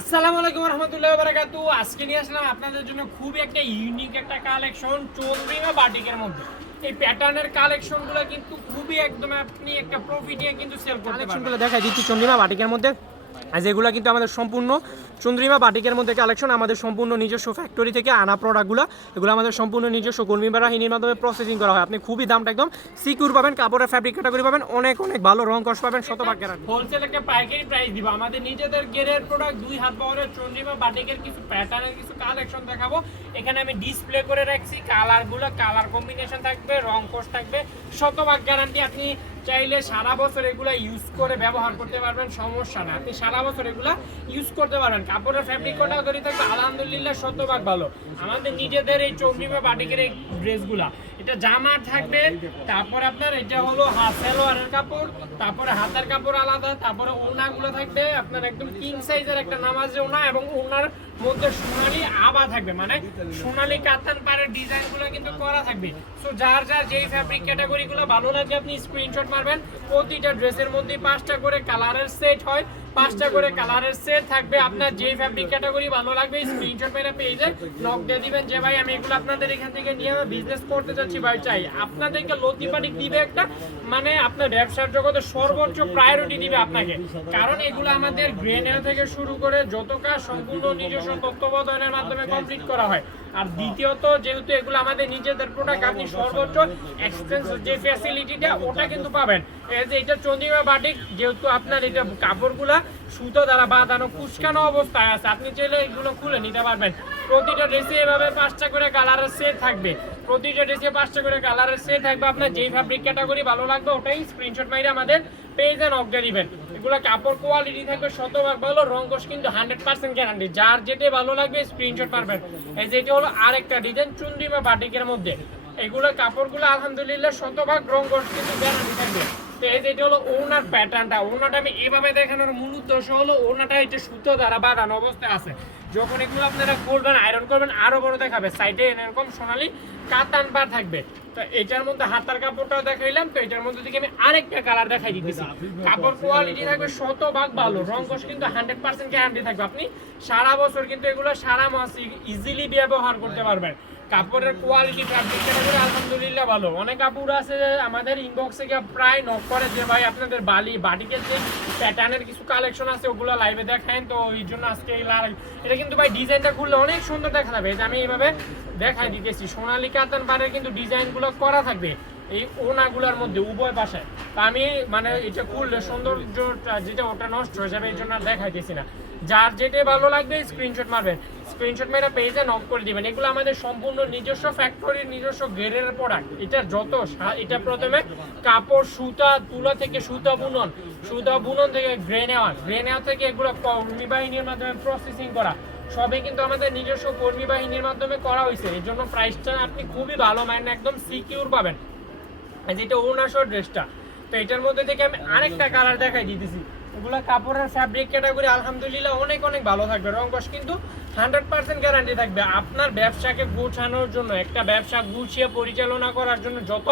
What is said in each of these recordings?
আসসালামু আলাইকুম রহমতুল্লাহ বারাকাতু। আজকে নিয়ে আসলাম আপনাদের জন্য খুবই একটা ইউনিক একটা কালেকশন চন্দ্রিমা বাটিকের মধ্যে। এই প্যাটার্নের কালেকশনগুলো কিন্তু খুবই একদম আপনি একটা প্রফিটে কিন্তু সেল করতে পারবেন। কালেকশনগুলো দেখা দিচ্ছি চন্দ্রিমা বাটিকের মধ্যে। আর যেগুলো কিন্তু আমাদের সম্পূর্ণ চন্দ্রিমা বাটিকের মধ্যে কালেকশন আমাদের সম্পূর্ণ নিজস্ব ফ্যাক্টরি থেকে আনা প্রোডাক্টগুলো এগুলো আমাদের সম্পূর্ণ নিজস্ব কর্মী বাহিনীর মাধ্যমে প্রসেসিং করা হয়। আপনি খুবই দামটা একদম সিকিউর পাবেন, কাপড়ের ফ্যাব্রিক ক্যাটাগরি পাবেন, অনেক অনেক ভালো রং কষ পাবেন, শতভাগ গ্যারান্টি হোলসেল একটা পাইকারি প্রাইস দিব। আমাদের নিজেদের গেরের প্রোডাক্ট দুই হাত পাওয়ারের চন্দ্রিমা বাটিকের কিছু প্যাটার্নের কিছু কালেকশন দেখাবো। এখানে আমি ডিসপ্লে করে রাখছি কালারগুলো কালার কম্বিনেশন থাকবে, রং কোষ থাকবে, শতভাগ গ্যারান্টি আপনি চাইলে সারা বছর এগুলা ইউজ করে ব্যবহার করতে পারবেন, সমস্যা না। আপনি সারা বছর এগুলা ইউজ করতে পারবেন। কাপড়ের ফ্যাব্রিক কোটাও ধরে থাকবে। আলহামদুলিল্লাহ শতভাগ ভালো। আমাদের নিজেদের এই চন্দ্রিমা বাটিকের এই ড্রেসগুলা এটা জামার থাকবে, তারপর আপনার এটা হলো সালোয়ারের কাপড়, তারপরে হাতের কাপড় আলাদা, তারপরে ওনাগুলো থাকবে, আপনার একদম কিং সাইজের একটা নামাজে ওনা এবং ওনার মধ্যে সোনালি আবা থাকবে মানে সোনালি কাতান পাড়ের ডিজাইনগুলো কিন্তু করা থাকবে। সো যার যার যেই ফ্যাব্রিক ক্যাটাগরিগুলো ভালো লাগে, আপনি স্ক্রিনশট মারবেন, প্রতিটা ড্রেসের মধ্যে পাঁচটা করে কালারের সেট হয়, পাঁচটা করে কালারের সেট থাকবে, আপনার যেই ফ্যাব্রিক ক্যাটাগরি ভালো লাগবে স্ক্রিনশট মেরে পেজে নক দিয়ে দিবেন যে, ভাই, আমি এগুলো আপনাদের এখান থেকে নিয়ে বিজনেস করতে চাচ্ছি ভাই চাই। আপনাদেরকে লতিপাটিক দিবে একটা মানে আপনার ব্যবসার জগতে সর্বোচ্চ প্রায়োরিটি দিবে আপনাকে। কারণ এগুলো আমাদের গ্রেনেও থেকে শুরু করে যত কাজ সম্পূর্ণ নিজস্ব তত্ত্বাবধানের মাধ্যমে কমপ্লিট করা হয়। আর দ্বিতীয়ত, যেহেতু এগুলো আমাদের নিজেদের প্রোডাক্ট আপনি সর্বোচ্চ এক্সচেঞ্জ যে ফ্যাসিলিটিটা ওটা কিন্তু পাবেন। এই যে এটা চন্দ্রিমা বাটিক, যেহেতু আপনার এটা কাপড়গুলা সুতো দ্বারা বাঁধানো কুচকানো অবস্থায় আছে, আপনি চাইলে এগুলো খুলে নিতে পারবেন। প্রতিটা ড্রেসে এভাবে পাঁচটা করে কালারের সেট থাকবে। প্রতিটা ড্রেসে পাঁচটা করে কালারের সেট থাকবে আপনার যেই ফ্যাব্রিক ক্যাটাগরি ভালো লাগবে, ওটাই স্ক্রিনশট মাইরে আমাদের পেজ অ্যান্ড দিয়ে দিবেন। এগুলো কাপড় কোয়ালিটি থাকবে শতভাগ ভালো রঙ্গস কিন্তু হান্ড্রেড পার্সেন্ট গ্যারান্টি যার যেটা ভালো লাগবে স্ক্রিনশট পারবেন এই যেটা হলো আরেকটা ডিজাইন চুন্ডি বা বাটিকের মধ্যে। এগুলো কাপড়গুলো আলহামদুলিল্লাহ শতভাগ রঙ্গস কিন্তু গ্যারান্টি থাকবে। তো এই যে এটা হলো ওনার প্যাটার্নটা ওনাটা আমি এভাবে দেখানোর মূল উদ্দেশ্য হলো ওনাটা এটা সুতো দ্বারা বাঁধানো অবস্থায় আছে। যখন এগুলো আপনারা করবেন আয়রন করবেন আরও বড় দেখাবে। সাইডে এরকম সোনালি কাতান পার থাকবে। তো এটার মধ্যে হাতার কাপড়টাও দেখাইলাম। তো এটার মধ্যে থেকে আমি আরেকটা কালার দেখাই দিতেছি। কাপড় কোয়ালিটি থাকবে শতভাগ ভালো। রঙ্গস কিন্তু হান্ড্রেড পার্সেন্ট গ্যারান্টি থাকবে। আপনি সারা বছর কিন্তু এগুলো সারা মাস ইজিলি ব্যবহার করতে পারবেন। কাপড়ের কোয়ালিটি আলহামদুলিল্লাহ ভালো। অনেক কাপড় আছে আমাদের ইনবক্সে গিয়ে প্রায় নক করে যে, ভাই, আপনাদের বালি, বাটিকের যে প্যাটার্নের কিছু কালেকশন আছে, ওগুলো লাইভে দেখায় তো এই জন্য আজকে এটা কিন্তু ভাই ডিজাইনটা খুললে অনেক সুন্দর দেখা যাবে। যে আমি এইভাবে দেখাই দিতেছি। সোনালী কাতান বারের কিন্তু ডিজাইনগুলো করা থাকবে এই ওনাগুলোর মধ্যে, উভয় পাশে। তা আমি মানে এটা খুললে সৌন্দর্যটা যেটা, ওটা নষ্ট হয়ে যাবে, এই জন্য আর দেখাইতেছি না। যার যেটা ভালো লাগবে স্ক্রিনশট মারবেন। স্ক্রিনশট মেরে পেজে নক করে দিবেন। এগুলো আমাদের সম্পূর্ণ নিজস্ব ফ্যাক্টরির নিজস্ব গ্রেডের প্রোডাক্ট এটা যত এটা প্রথমে কাপড়, সুতা, তুলা থেকে সুতা বুনন। সুতা বুনন থেকে গ্রে নেওয়া। গ্রে নেওয়া থেকে এগুলো কর্মী বাহিনীর মাধ্যমে প্রসেসিং করা। সবই কিন্তু আমাদের নিজস্ব কর্মী বাহিনীর মাধ্যমে করা হয়েছে। এর জন্য প্রাইসটা আপনি খুবই ভালো মানে একদম সিকিউর পাবেন। এই যে এটা অরুণাচল ড্রেসটা তো এটার মধ্যে থেকে আমি আরেকটা কালার দেখাই দিতেছি। ওগুলা কাপড়ের ফ্যাব্রিক ক্যাটাগরি আলহামদুলিল্লাহ অনেক অনেক ভালো থাকবে। রঙ্কশ কিন্তু হান্ড্রেড পার্সেন্ট গ্যারান্টি থাকবে। আপনার ব্যবসাকে গুছানোর জন্য, একটা ব্যবসা গুছিয়ে পরিচালনা করার জন্য যত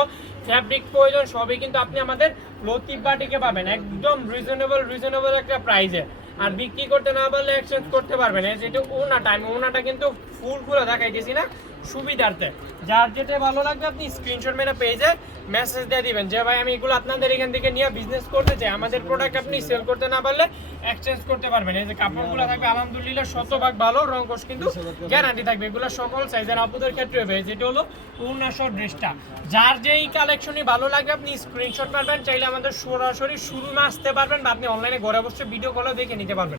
ফ্যাব্রিক প্রয়োজন, সবই কিন্তু আপনি আমাদের লতিফ বাটিকে পাবেন। একদম রিজনেবল রিজনেবল একটা প্রাইসে আর বিক্রি করতে না পারলে এক্সচেঞ্জ করতে পারবেন। যেটা ওনাটা, আমি ওনাটা কিন্তু ফুল ফুলে দেখাইতেছি না। সুবিধার্থে। যার যেটা ভালো লাগবে, আপনি স্ক্রিনশট মেরে পেজে মেসেজ দিয়ে দিবেন যে, ভাই, আমি এগুলো আপনাদের এখান থেকে নিয়ে বিজনেস করতে চাই। আমাদের প্রোডাক্ট আপনি সেল করতে না পারলে এক্সচেঞ্জ করতে পারবেন। এই যে কাপড়গুলো থাকবে, আলহামদুলিল্লাহ শতভাগ ভালো রঙ্কশ কিন্তু গ্যারান্টি থাকবে। এগুলো সকল সাইজের আপুদের ক্ষেত্রে হবে। যেটা হলো পূর্ণাশর ড্রেসটা যার যেই কালেকশনই ভালো লাগবে, আপনি স্ক্রিনশট মারবেন। চাইলে আমাদের সরাসরি শুরু না আসতে পারবেন বা আপনি অনলাইনে ঘরে বসে ভিডিও কলও দেখে নিতে পারবেন।